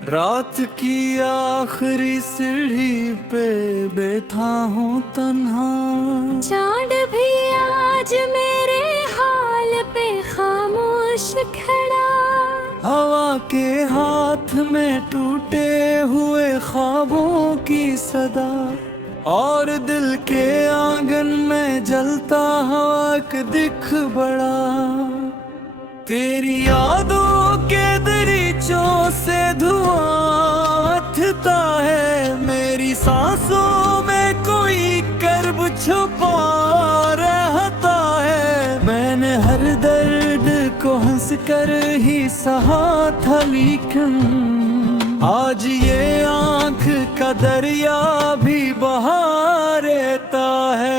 रात की आखिरी सीढ़ी पे बैठा हूँ तन्हा। चांद भी आज मेरे हाल पे खामोश खड़ा। हवा के हाथ में टूटे हुए ख्वाबों की सदा, और दिल के आंगन में जलता हवा का दिख बड़ा। तेरी यादों के दरीचों से धुआं उठता है, मेरी सांसों में कोई कर्ब छुपा रहता है। मैंने हर दर्द को हंस कर ही सहा था, लेकिन आज ये आंख का दरिया भी बहा रहता है।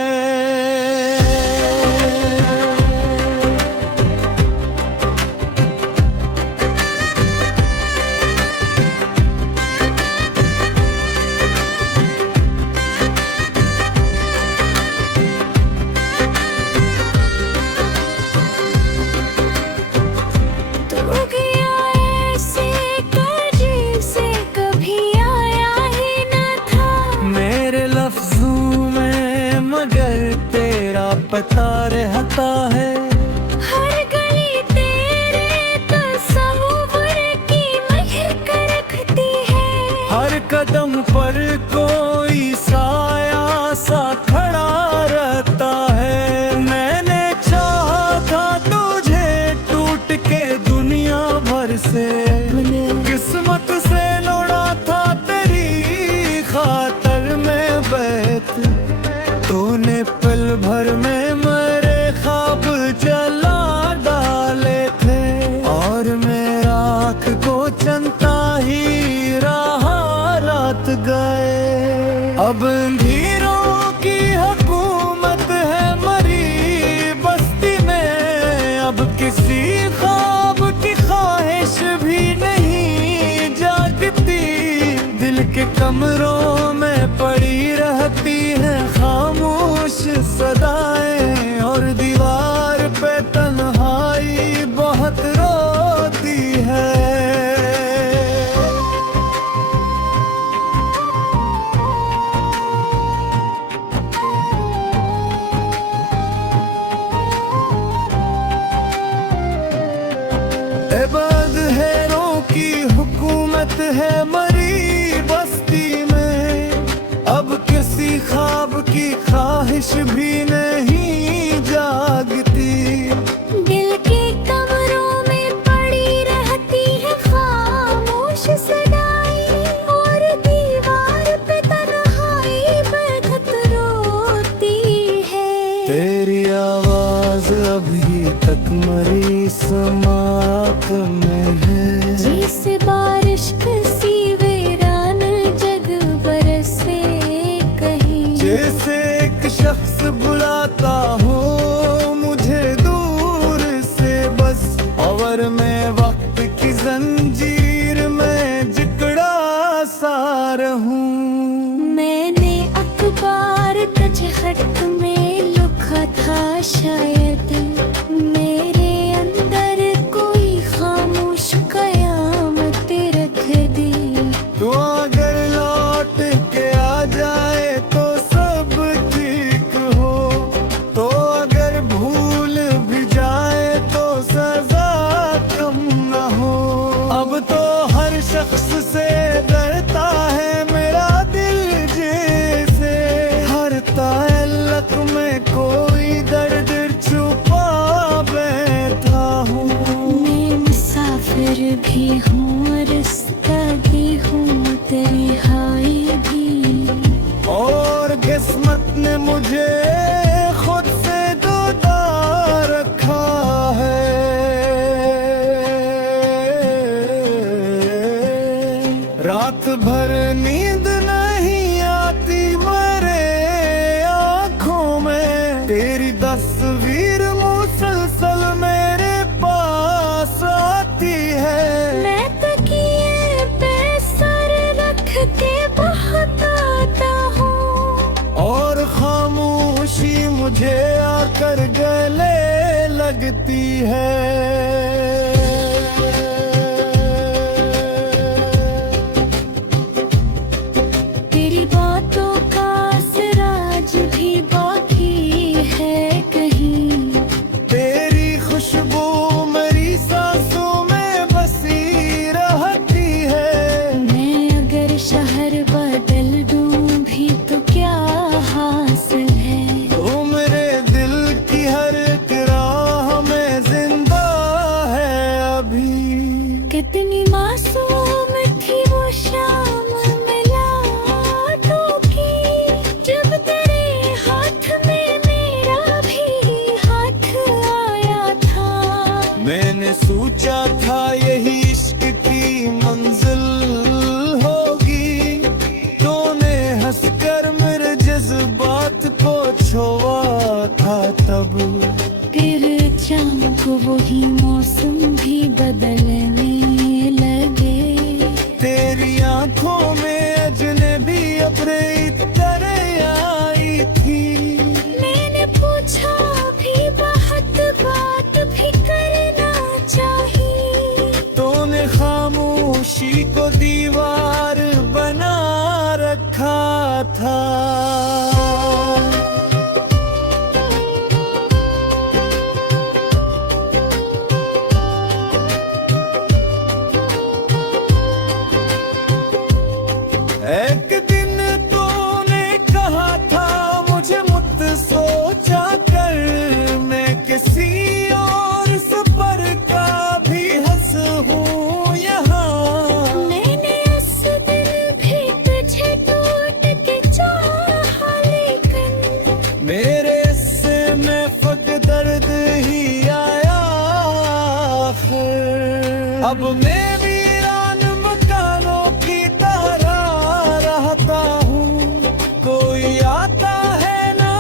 पता रहता है हर गली तेरे तस्वुर की महक रखती है। हर कदम पर कोई साया सा खड़ा रहता है। मैंने चाहा था तुझे टूट के दुनिया भर से, किस्मत से लौड़ा था तेरी खातर में बैठ। तूने पल भर में मेरे ख्वाब जला डाले थे, और मेरा आँख को चंता ही रहा रात गए। अब अंधेरों की हुकूमत है मरी बस्ती में, अब किसी ख्वाब की ख्वाहिश भी नहीं जागती। दिल के कमरों में पड़ी रहती है खामोश सदाएं, और दीवार पे तन्हाई बहुत रोती है। बदहेरों की हुकूमत है मरी बस्ती में, अब किसी ख्वाब की ख्वाहिश भी नहीं जागती। दिल के कमरों में पड़ी रहती है खामोश सदाएं, और दीवार पे तन्हाई बेखत रोती है। तेरी आवाज अभी तक मरी समात में है, जैसे बारिश कसी वीरान जग बरसे कहीं। जैसे एक शख्स बुलाता हो मुझे दूर से बस, और मैं वक्त की जंजीर में जकड़ा सा रहूं। मैंने अखबार तजहट में लिखा था शायद, मेरे अंदर कोई खामोश कयामत रख दी। तो अगर लौट के आ जाए तो सब ठीक हो, तो अगर भूल भी जाए तो सजा कम न हो। अब तो हर शख्स से डरता है मेरा दिल, जैसे हर ताल्लुक में कोई दर्द छुपा बैठा हूँ। मैं मुसाफिर भी हूँ, रास्ता भी हूँ, तन्हाई भी। और किस्मत ने मुझे खुद से जुदा रखा है। रात भर नींद नहीं आती मेरे आँखों में, तेरी तस्वीर मुसलसल मेरे पास आती है। मैं तकिए पे सर रख के बहकाता हूँ, और खामोशी मुझे आकर गले लगती है। सोचा था यही इश्क की मंजिल होगी, तूने हंसकर मेरे जज्बात को छुआ था तब। फिर अचानक वही मौसम भी बदलने लगे, तेरी आंखों में अजनबी अब्रे तरह आई थी। मैंने पूछा भी बहुत बात भी करना चाहिए, तूने खामोशी को दीवार बना रखा था। एक दिन तूने कहा था मुझे मुझ सोचा कर, मैं किसी और सफर का भी हंस हूँ यहाँ। मैंने उस दिन भी तुझे टूट के चाहा, लेकिन मेरे से में फक दर्द ही आया आखिर। अब मैं वीरान मकानों की तरह रहता हूँ, कोई आता है ना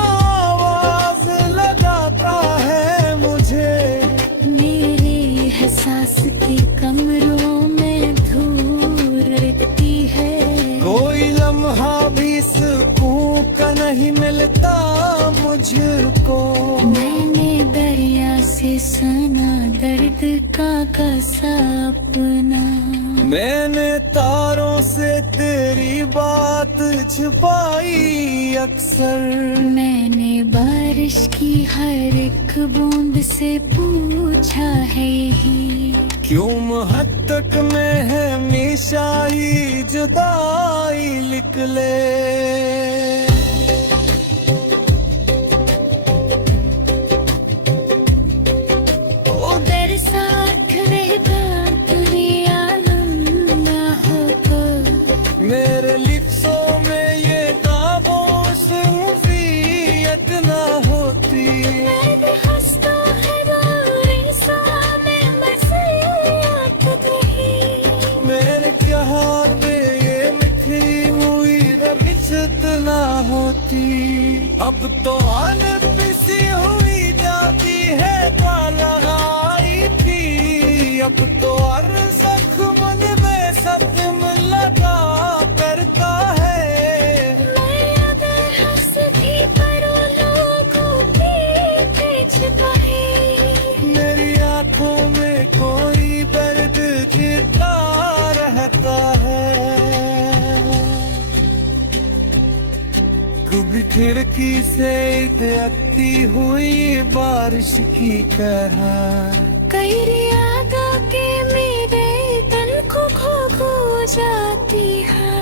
आवाज लगाता है मुझे। मेरे एहसास के कमरों में धूल रखती है, कोई लम्हा भी सुकून का नहीं मिलता मुझको। मैंने दरिया से सुना दर्द का कसा अपना, मैंने तारों से तेरी बात छुपाई अक्सर। मैंने बारिश की हर एक बूंद से पूछा है ही, क्यों मुहत्तक में है हमेशा ही जुदाई लिख ले। उधर साथ रहता दुनिया लंबा हो तो, मेरे लिप्सों में ये खामोश हुर्रियत ना होती। मैं हंसता है दूर इंसान में मज़ाक नहीं। मेरे प्यार में ये मिठी हुई रबिशत ना होती। अब तो आन पिसी हुई जाती है लगाई थी, अब तो हर जख्म में सत्म लगा करता है। मैं अगर हंसती पर लोगों पीछे छिपाए, मेरी आंखों में कोई दर्द छिपा रहता है। कभी खिड़की से देखती हुई बारिश की तरह, कई यादों के मेरे तन को खो जाती है।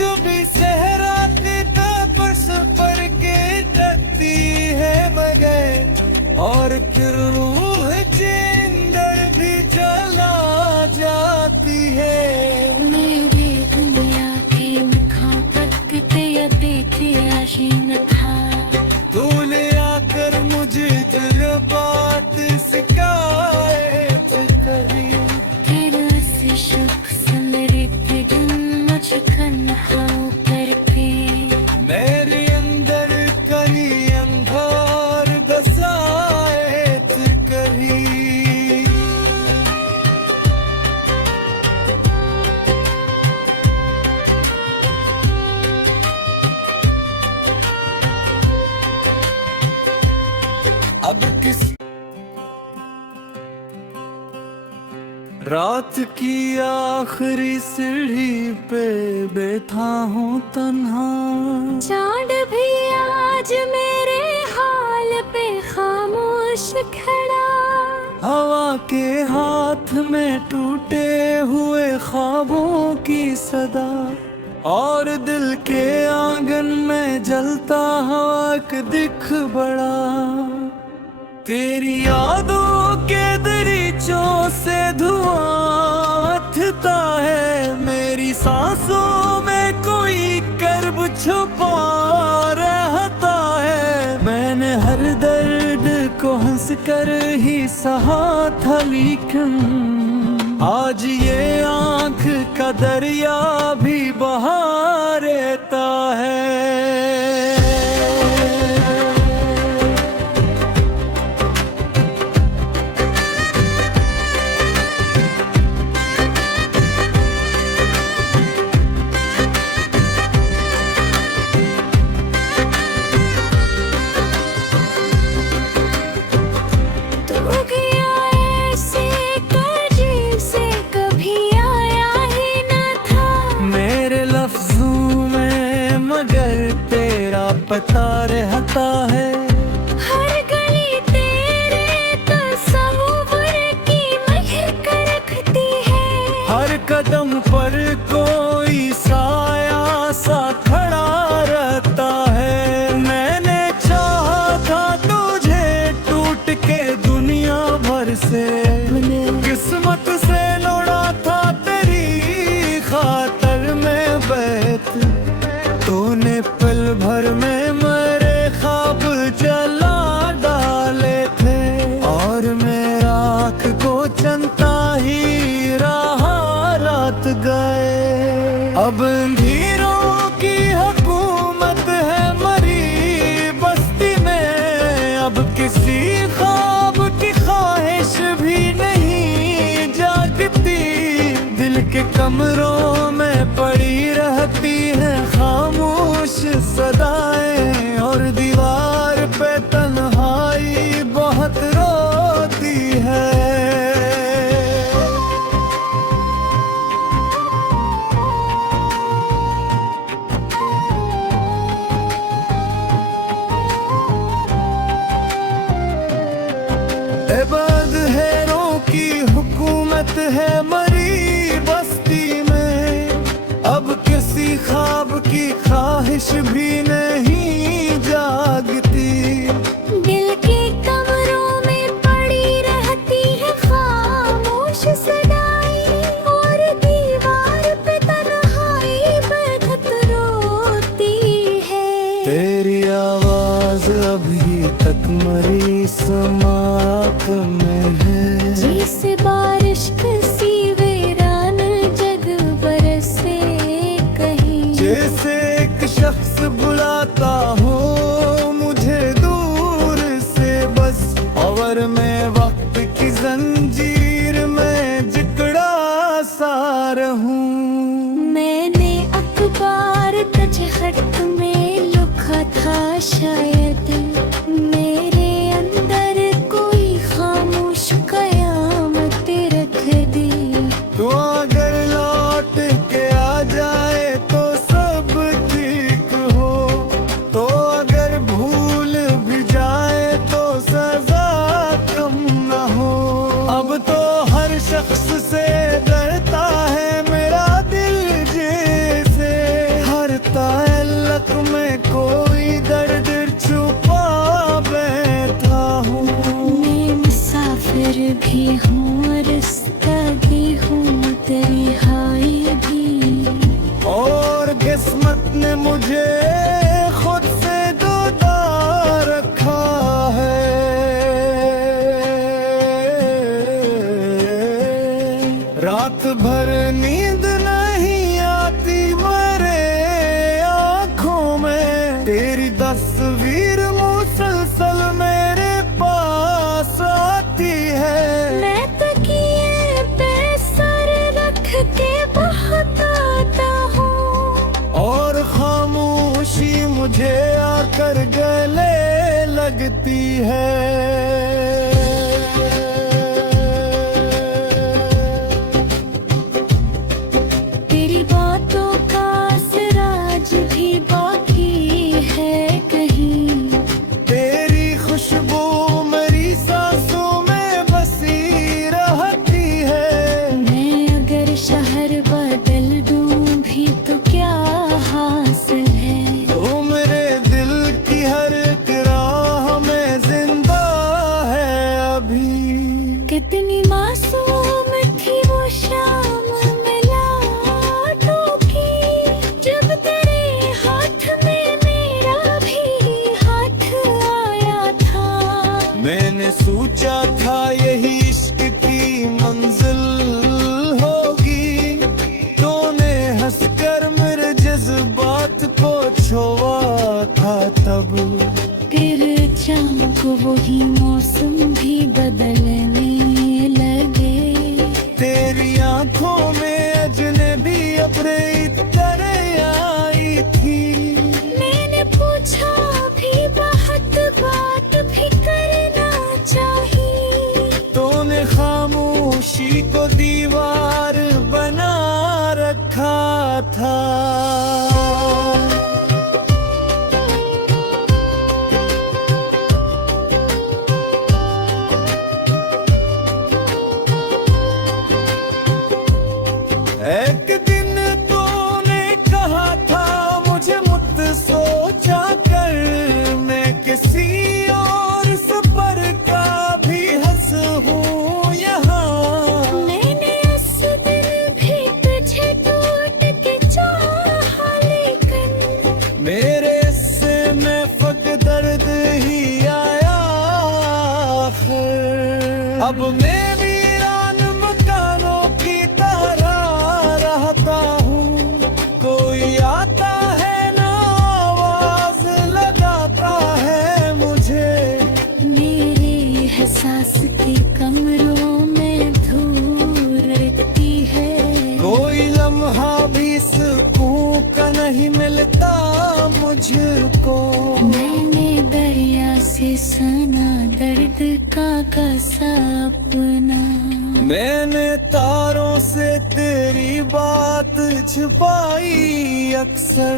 कभी सहरा के तपस पर के तकती है बगैर, और फिर रूह जिंदर भी जला जाती है। मेरी दुनिया के मुखों तकते या देखे आशीन था, तूने आकर मुझे जज्बात सिखाए करी। फिर उस शख्स मेरे दिन मुझे तन्हा करके, मेरे अंदर कहीं अंधार बसाए करी। अब किस रात की आखिरी सीढ़ी पे बैठा हूँ तन्हा, चांद भी आज मेरे हाल पे खामोश खड़ा। हवा के हाथ में टूटे हुए ख्वाबों की सदा, और दिल के आंगन में जलता हवा का दिख बड़ा। तेरी यादों के दरीचों से धुआं उठता है, मेरी सांसों में कोई कर्ब छुपा रहता है। मैंने हर दर्द को हंस कर ही सहा था, लेकिन आज ये आंख का दरिया भी बहा रहता है। पता रहता है हर गली तेरे तस्वुर की महक रखती है। हर कदम पर कोई साया सा खड़ा रहता है। मैंने चाहा था तुझे टूट के दुनिया भर से, किस्मत से लौड़ा था तेरी खातर में बैठ। तूने पल भर में मेरे ख्वाब जला डाले थे, और मेरा आँख को चंता ही रहा रात गए। अब अंधेरों की हुकूमत है मरी बस्ती में, अब किसी ख्वाब की ख्वाहिश भी नहीं जागती। दिल के कमरों में पड़ी रहती है खामोश सदाएं, और दीवार पे तन्हाई बहुत रोती है। बदहेरों की हुकूमत है मरी बस्ती में, अब किसी ख्वाब की ख्वाहिश भी नहीं जागती। दिल के कमरों में पड़ी रहती है खामोश सदाएं, और दीवार पे तन्हाई बेखत रोती है। तेरी आवाज अभी तक मरी समात में है, जैसे बारिश सी वीरान जग बरसे कहीं। जैसे एक शख्स बुलाता हो मुझे दूर से बस, और मैं वक्त की जंजीर में जकड़ा सा रहूं। मैंने अखबार तजहट में लिखा था शायद, मेरे अंदर कोई खामोश कयामत रख दी। तो अगर लौट के आ जाए तो सब ठीक हो, तो अगर भूल भी जाए तो सजा कम न हो। अब तो हर शख्स से डरता है मेरा दिल, जैसे हर ताल्लुक में कोई दर्द छुपा बैठा हूँ। मैं मुसाफिर भी हूँ, रास्ता भी हूँ, तन्हाई भी। और किस्मत ने मुझे खुद से जुदा रखा है। रात भर नींद नहीं आती मेरे आँखों में, तेरी तस्वीर मुसलसल मेरे पास आती है। मैं तकिए पे सर रख के बहकाता हूँ, और खामोशी मुझे आकर गले लगती है। तेरी बातों का असराज भी बाकी है कहीं। तेरी खुशबू मेरी सांसों में बसी रहती है। मैं अगर शहर बदल दूं भी तो क्या हासिल है। तू मेरे दिल की हर एक राह में जिंदा आंखों में अजनबी अब्रे तरह आई थी। मैंने पूछा भी बहुत बात भी करना चाहिए। तूने खामोशी को दीवार बना रखा था। एक दिन तूने कहा था मुझे मुझ सोचा कर, मैं किसी और सफर का भी हंस हूँ यहाँ। मैंने उस दिन भी तुझे टूट के चाहा, लेकिन मेरे से में फक दर्द ही आया आखिर। अब मैं वीरान मकानों की तरह रहता हूँ, कोई आता है ना आवाज लगाता है मुझे। मेरे एहसास के कमरों में धूल रखती है। कोई लम्हा भी सुकून का नहीं मिलता मुझको। मैंने दरिया से सुना दर्द का कसा अपना। मैंने तारों से तेरी बात छुपाई अक्सर।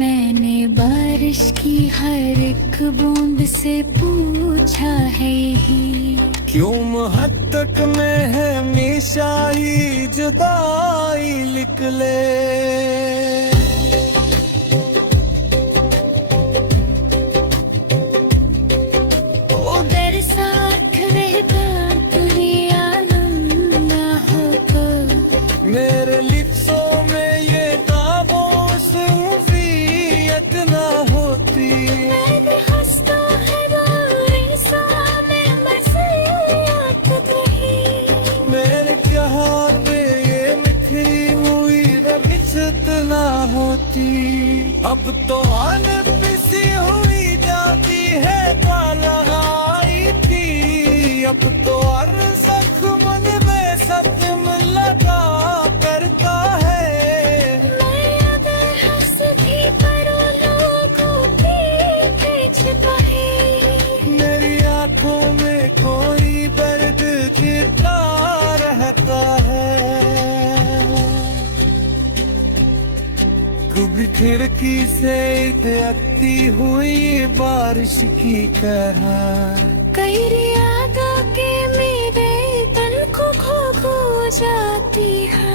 मैंने बारिश की हर एक बूंद से पूछा है ही, क्यों हद तक में है हमेशा ही जुदाई लिख ले। उधर साथ रहता दुनिया ना हो तो। मेरे लिप्सों में ये खामोश हुर्रियत ना होती। मैंने हंसता है बारी सा में मज़ाक रही। मेरे प्यार में ये मिठी हुई रबिशत ना होती। अब तो अनपिसी हुई जाती है लगाई थी। अब तो हर जख्म में सत्म लगा करता है। मैं अगर हंसती पर लोगों पीछे छिपाए। मेरी आंखों में कोई दर्द गिरता रहता है। कभी खिड़की से देखती हुई बारिश की तरह। कई यादों के मेरे दिल को खो खो जाती है।